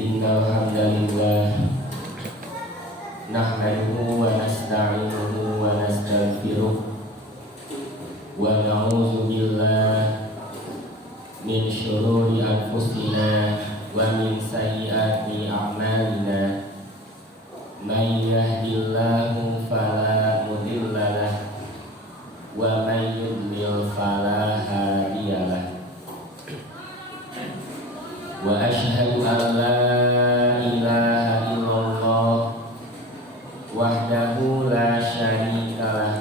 Innal hamdalillah nahmaduhu wa nasta'inuhu wa nastaghfiruh wa na'udzu billahi min syururi anfusina wa min sayyiati a'malina. May yahdihillahu fala mudilla lahu wa may yudlil fala hadiya lahu. Wa asyhadu an la ilaha illallah wahdahu la syarika lah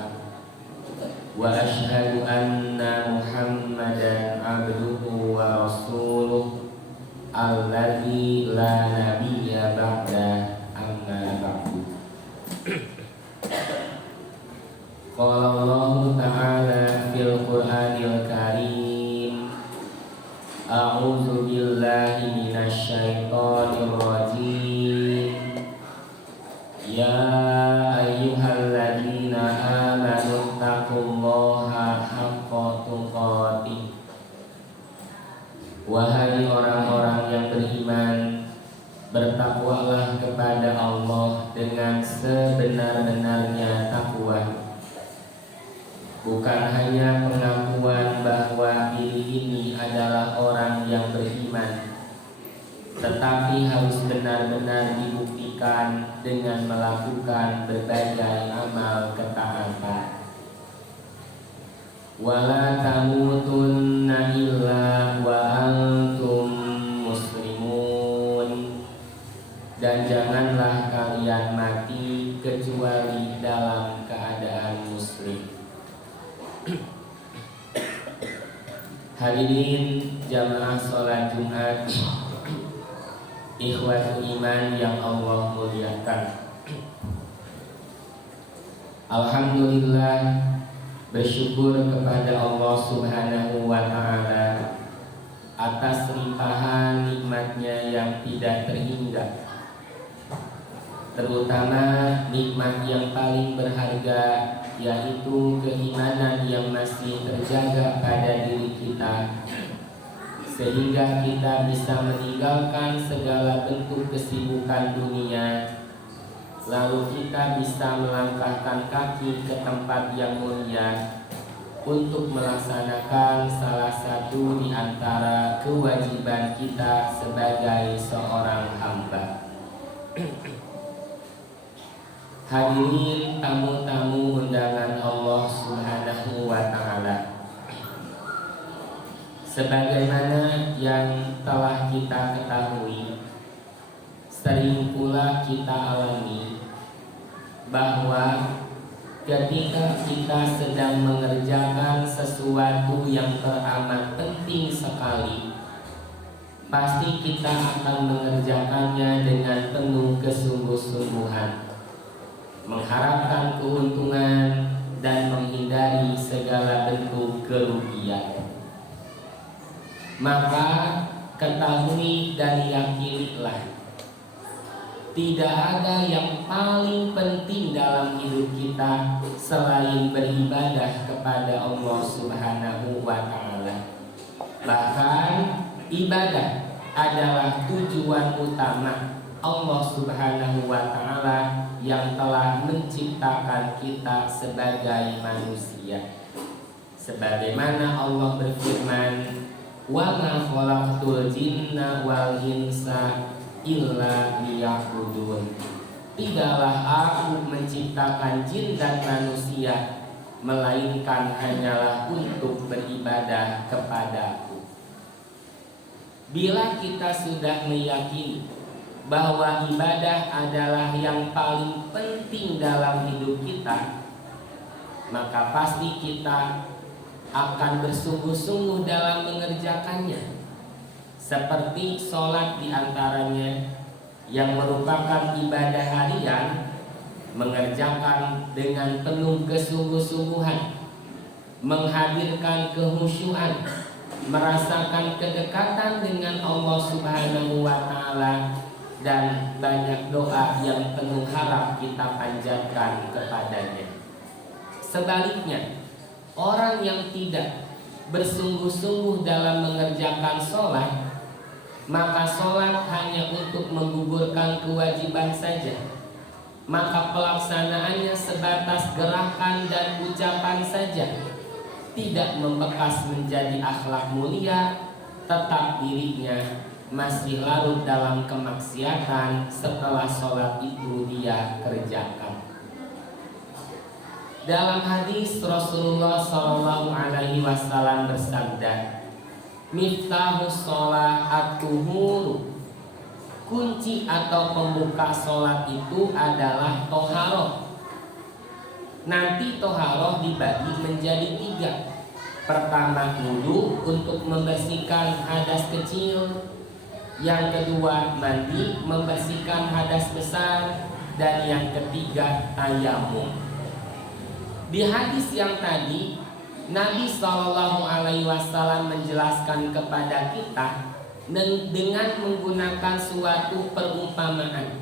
wa asyhadu anna Muhammadan abduhu wa rasuluh alladzi la nabiyya ba'da amma ba'du. Qala Allah ta'ala fil Qur'anil Karim, a'udzu billahi minasy syaithanir rajim. Ya ayyuhalladzina amanu taqullaha haqqa tuqatih. Wahai orang-orang yang beriman, bertakwalah kepada Allah dengan sebenar-benarnya takwa. Bukan hanya pengakuan bahwa diri ini adalah orang yang beriman, tetapi harus benar-benar dibuktikan dengan melakukan berbagai amal ketaatan. Wala tamutunna illa wa antum muslimun. Dan janganlah kalian mati kecuali dalam keadaan muslim. Hadirin jamaah sholat Jumat, ikhwatul iman yang Allah muliakan. Alhamdulillah, bersyukur kepada Allah Subhanahu wa ta'ala atas limpahan nikmatnya yang tidak terhingga, terutama nikmat yang paling berharga, yaitu keimanan yang masih terjaga pada diri kita, sehingga kita bisa meninggalkan segala bentuk kesibukan dunia, lalu kita bisa melangkahkan kaki ke tempat yang mulia untuk melaksanakan salah satu di antara kewajiban kita sebagai seorang hamba. Hadirin tamu-tamu undangan Allah Subhanahu wa ta'ala, sebagaimana yang telah kita ketahui, sering pula kita alami bahwa ketika kita sedang mengerjakan sesuatu yang teramat penting sekali, pasti kita akan mengerjakannya dengan penuh kesungguh-sungguhan, mengharapkan keuntungan dan menghindari segala bentuk kerugian. Maka ketahui dan yakinilah, tidak ada yang paling penting dalam hidup kita selain beribadah kepada Allah Subhanahu wa ta'ala. Bahkan ibadah adalah tujuan utama Allah Subhanahu wa ta'ala yang telah menciptakan kita sebagai manusia. Sebagaimana Allah berfirman, wa ma khalaqtul jinna wal insa illa liya'budun. Tidaklah aku menciptakan jin dan manusia melainkan hanyalah untuk beribadah kepadaku. Bila kita sudah meyakini bahwa ibadah adalah yang paling penting dalam hidup kita, maka pasti kita akan bersungguh-sungguh dalam mengerjakannya. Seperti sholat diantaranya yang merupakan ibadah harian, mengerjakan dengan penuh kesungguh-sungguhan, menghadirkan kehusyuan, merasakan kedekatan dengan Allah Subhanahu wa ta'ala, dan banyak doa yang penuh harap kita panjatkan kepadanya. Sebaliknya, orang yang tidak bersungguh-sungguh dalam mengerjakan sholat, maka sholat hanya untuk kewajiban saja, maka pelaksanaannya sebatas gerakan dan ucapan saja, tidak membekas menjadi akhlak mulia, tetap dirinya masih larut dalam kemaksiatan setelah sholat itu dia kerjakan. Dalam hadis Rasulullah SAW bersabda, "Miftahus sholat at-tuhuru." Kunci atau pembuka sholat itu adalah toharoh. Nanti toharoh dibagi menjadi 3. Pertama, wudu untuk membersihkan hadas kecil. Yang kedua, mandi membersihkan hadas besar. Dan yang ketiga, tayamum. Di hadis yang tadi, Nabi SAW menjelaskan kepada kita dengan menggunakan suatu perumpamaan.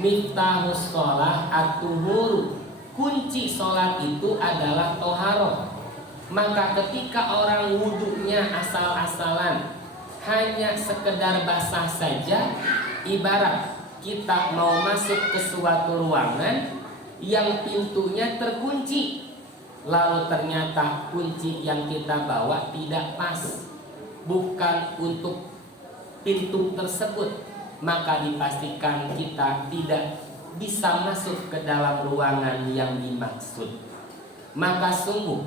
Miftahus sholat at-tuhuru. Kunci sholat itu adalah toharoh. Maka ketika orang wudunya asal-asalan, hanya sekedar basah saja, ibarat kita mau masuk ke suatu ruangan yang pintunya terkunci, lalu ternyata kunci yang kita bawa tidak pas, bukan untuk pintu tersebut, maka dipastikan kita tidak bisa masuk ke dalam ruangan yang dimaksud. Maka sungguh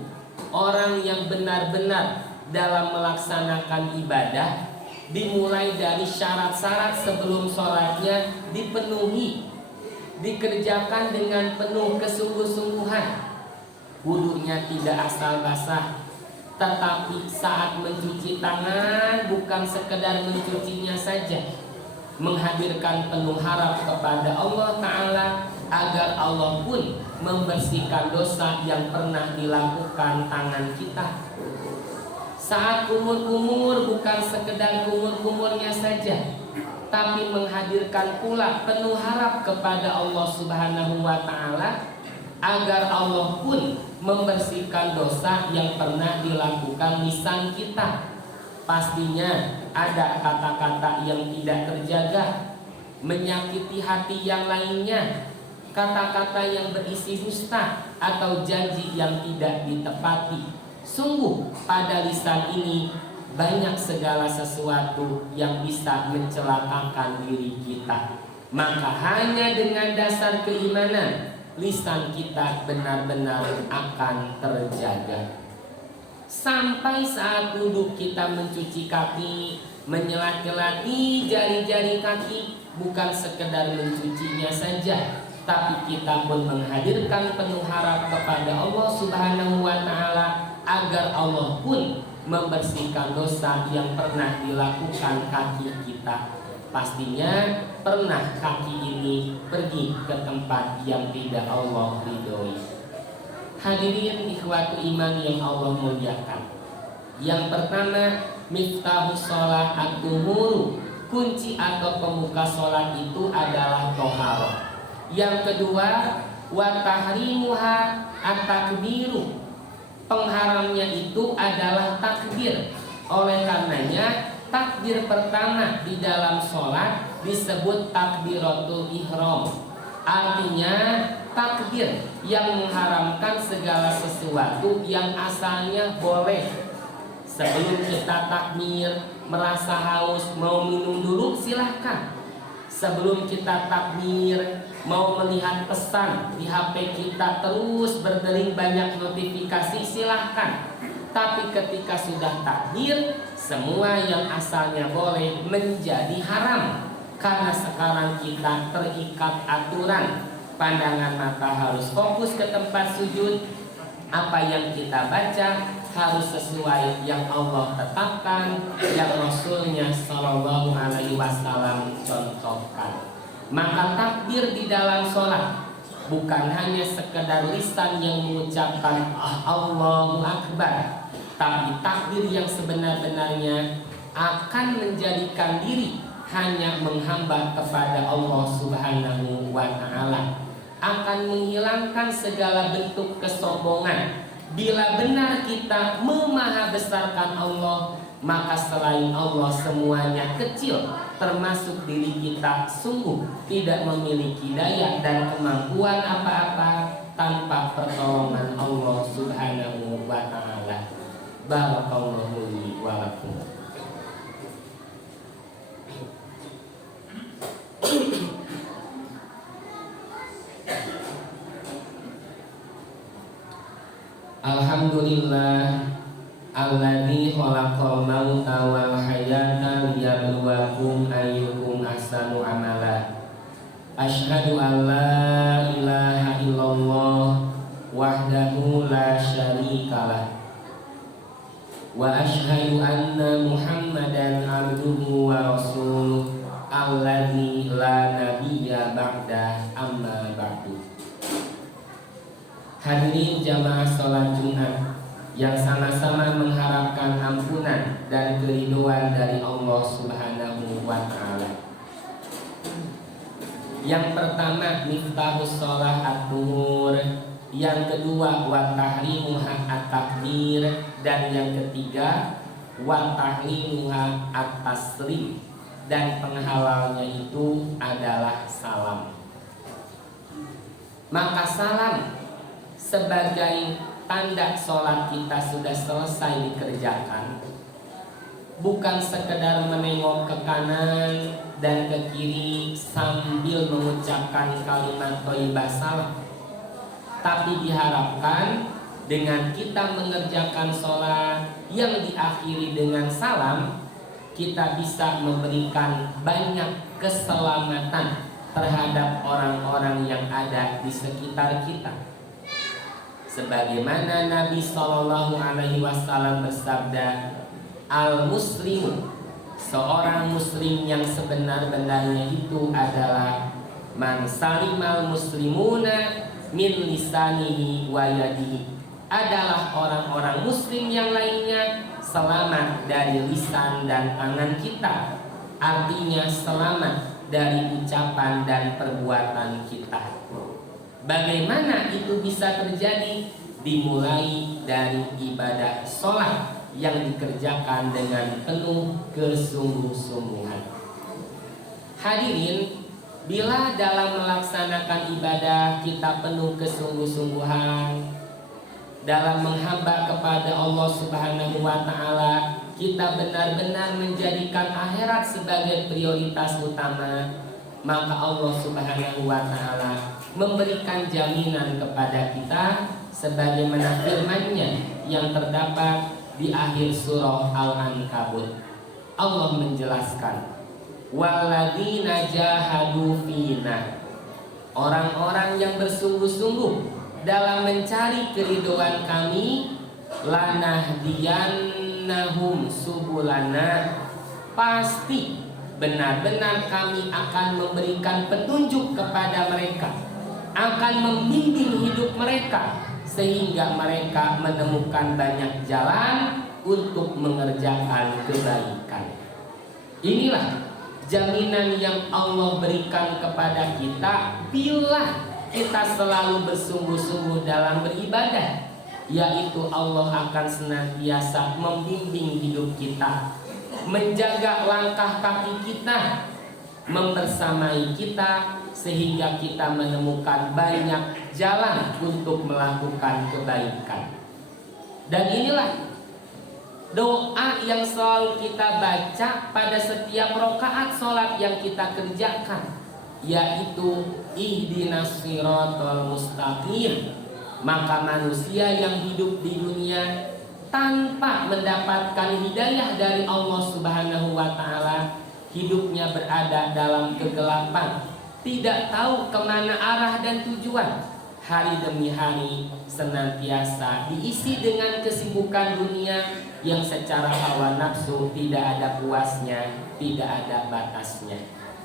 orang yang benar-benar dalam melaksanakan ibadah, dimulai dari syarat-syarat sebelum sholatnya dipenuhi, dikerjakan dengan penuh kesungguh-sungguhan. Wudunya tidak asal basah, tetapi saat mencuci tangan bukan sekedar mencucinya saja, menghadirkan penuh harap kepada Allah Ta'ala agar Allah pun membersihkan dosa yang pernah dilakukan tangan kita. Saat kumur-kumur bukan sekedar kumur-kumurnya saja, tapi menghadirkan pula penuh harap kepada Allah Subhanahu wa Ta'ala agar Allah pun membersihkan dosa yang pernah dilakukan lisan kita. Pastinya ada kata-kata yang tidak terjaga, menyakiti hati yang lainnya, kata-kata yang berisi dusta atau janji yang tidak ditepati. Sungguh pada lisan ini banyak segala sesuatu yang bisa mencelakakan diri kita. Maka hanya dengan dasar keimanan, lisan kita benar-benar akan terjaga. Sampai saat duduk kita mencuci kaki, menyelat-nyelati jari-jari kaki, bukan sekedar mencucinya saja, tapi kita pun menghadirkan penuh harap kepada Allah Subhanahu wa Ta'ala agar Allah pun membersihkan dosa yang pernah dilakukan kaki kita. Pastinya pernah kaki ini pergi ke tempat yang tidak Allah ridhoi. Hadirin ikhwatu iman yang Allah muliakan. Yang pertama, miftahus sholat at-tuhuru. Kunci atau pembuka sholat itu adalah toharoh. Yang kedua, wa tahrimuha at-takbiru. Pengharamnya itu adalah takbir. Oleh karenanya takbir pertama di dalam sholat disebut takbiratul ihram. Artinya takbir yang mengharamkan segala sesuatu yang asalnya boleh. Sebelum kita takbir merasa haus mau minum dulu silahkan. Sebelum kita takbir mau melihat pesan di HP kita terus berdering banyak notifikasi silahkan. Tapi ketika sudah takbir, semua yang asalnya boleh menjadi haram. Karena sekarang kita terikat aturan. Pandangan mata harus fokus ke tempat sujud. Apa yang kita baca harus sesuai yang Allah tetapkan, yang Rasulnya Shallallahu Alaihi Wasallam contohkan. Maka takbir di dalam sholat bukan hanya sekedar lisan yang mengucapkan Allahu Akbar, tapi takbir yang sebenar-benarnya akan menjadikan diri hanya menghamba kepada Allah Subhanahu wa Ta'ala, akan menghilangkan segala bentuk kesombongan. Bila benar kita memaha besarkan Allah, maka selain Allah semuanya kecil, termasuk diri kita sungguh tidak memiliki daya dan kemampuan apa-apa tanpa pertolongan Allah Subhanahu wa ta'ala. Barakallahu li wa lakum. Alhamdulillah alladzi khalaqal mauta wal hayata liyabluwakum ayyukum ahsanu amala. Asyhadu an la ilaha illallah wahdahu la syarikalah wa asyhadu anna Muhammadan abduhu wa rasuluh alladzi la nabiyya ba'da, amma ba'du. Hadirin jamaah sholat Jumat yang sama-sama mengharapkan ampunan dan keridhaan dari Allah Subhanahu wa ta'ala. Yang pertama miftahus sholah at-tuhur, yang kedua wa tahrimuha at-takbir, dan yang ketiga wa tahrimuha at-taslim, dan penghalalnya itu adalah salam. Maka salam sebagai tanda sholat kita sudah selesai dikerjakan, bukan sekedar menengok ke kanan dan ke kiri sambil mengucapkan kalimat thayyibah salam, tapi diharapkan dengan kita mengerjakan sholat yang diakhiri dengan salam, kita bisa memberikan banyak keselamatan terhadap orang-orang yang ada di sekitar kita. Sebagaimana Nabi Shallallahu Alaihi Wasallam bersabda, al-muslimu, seorang muslim yang sebenar-benarnya itu adalah man salimal muslimuna min lisanihi wa yadihi, adalah orang-orang muslim yang lainnya selamat dari lisan dan tangan kita, artinya selamat dari ucapan dan perbuatan kita. Bagaimana itu bisa terjadi? Dimulai dari ibadah sholat yang dikerjakan dengan penuh kesungguh-sungguhan. Hadirin, bila dalam melaksanakan ibadah kita penuh kesungguh-sungguhan dalam menghamba kepada Allah Subhanahu wa ta'ala, kita benar-benar menjadikan akhirat sebagai prioritas utama, maka Allah Subhanahu wa ta'ala memberikan jaminan kepada kita sebagaimana firman-Nya yang terdapat di akhir surah Al-Ankabut. Allah menjelaskan, walladzina jahadu fina, orang-orang yang bersungguh-sungguh dalam mencari keridhaan kami, lanahdiyannahum subulana, pasti benar-benar kami akan memberikan petunjuk kepada mereka, akan membimbing hidup mereka sehingga mereka menemukan banyak jalan untuk mengerjakan kebaikan. Inilah jaminan yang Allah berikan kepada kita bila kita selalu bersungguh-sungguh dalam beribadah, yaitu Allah akan senantiasa membimbing hidup kita, menjaga langkah kaki kita, membersamai kita sehingga kita menemukan banyak jalan untuk melakukan kebaikan. Dan inilah doa yang selalu kita baca pada setiap rakaat sholat yang kita kerjakan, yaitu ihdinas siratal mustaqim. Maka manusia yang hidup di dunia tanpa mendapatkan hidayah dari Allah Subhanahu wa ta'ala, hidupnya berada dalam kegelapan, tidak tahu kemana arah dan tujuan. Hari demi hari senantiasa diisi dengan kesibukan dunia yang secara hawa nafsu tidak ada puasnya, tidak ada batasnya.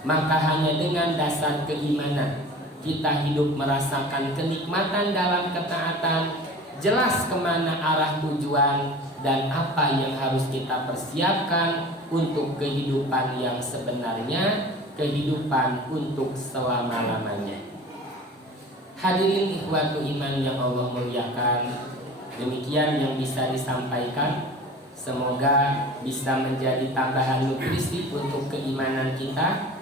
Maka hanya dengan dasar keimanan kita hidup merasakan kenikmatan dalam ketaatan, jelas kemana arah tujuan dan apa yang harus kita persiapkan untuk kehidupan yang sebenarnya, kehidupan untuk selama-lamanya. Hadirin ikhwatu iman yang Allah muliakan, demikian yang bisa disampaikan. Semoga bisa menjadi tambahan nutrisi untuk keimanan kita,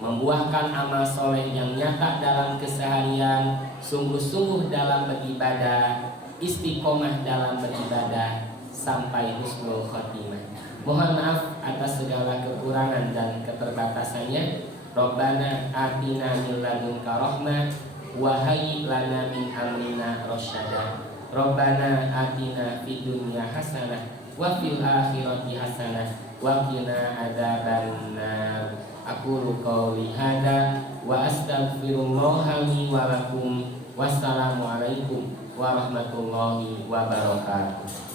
membuahkan amal soleh yang nyata dalam keseharian, sungguh-sungguh dalam beribadah, istiqomah dalam beribadah sampai husnul khotimah. Mohon maaf atas segala kekurangan dan keterbatasannya. Rabbana atina min ladunka rahmah wa hayyi lana min amrina rasyada. Rabbana atina fid dunya hasanah wa fil akhirati hasanah wa qina adzabannar. Aqulu qouli hadza wa astaghfirullah li wa lakum. Wassalamualaikum warahmatullahi wabarakatuh.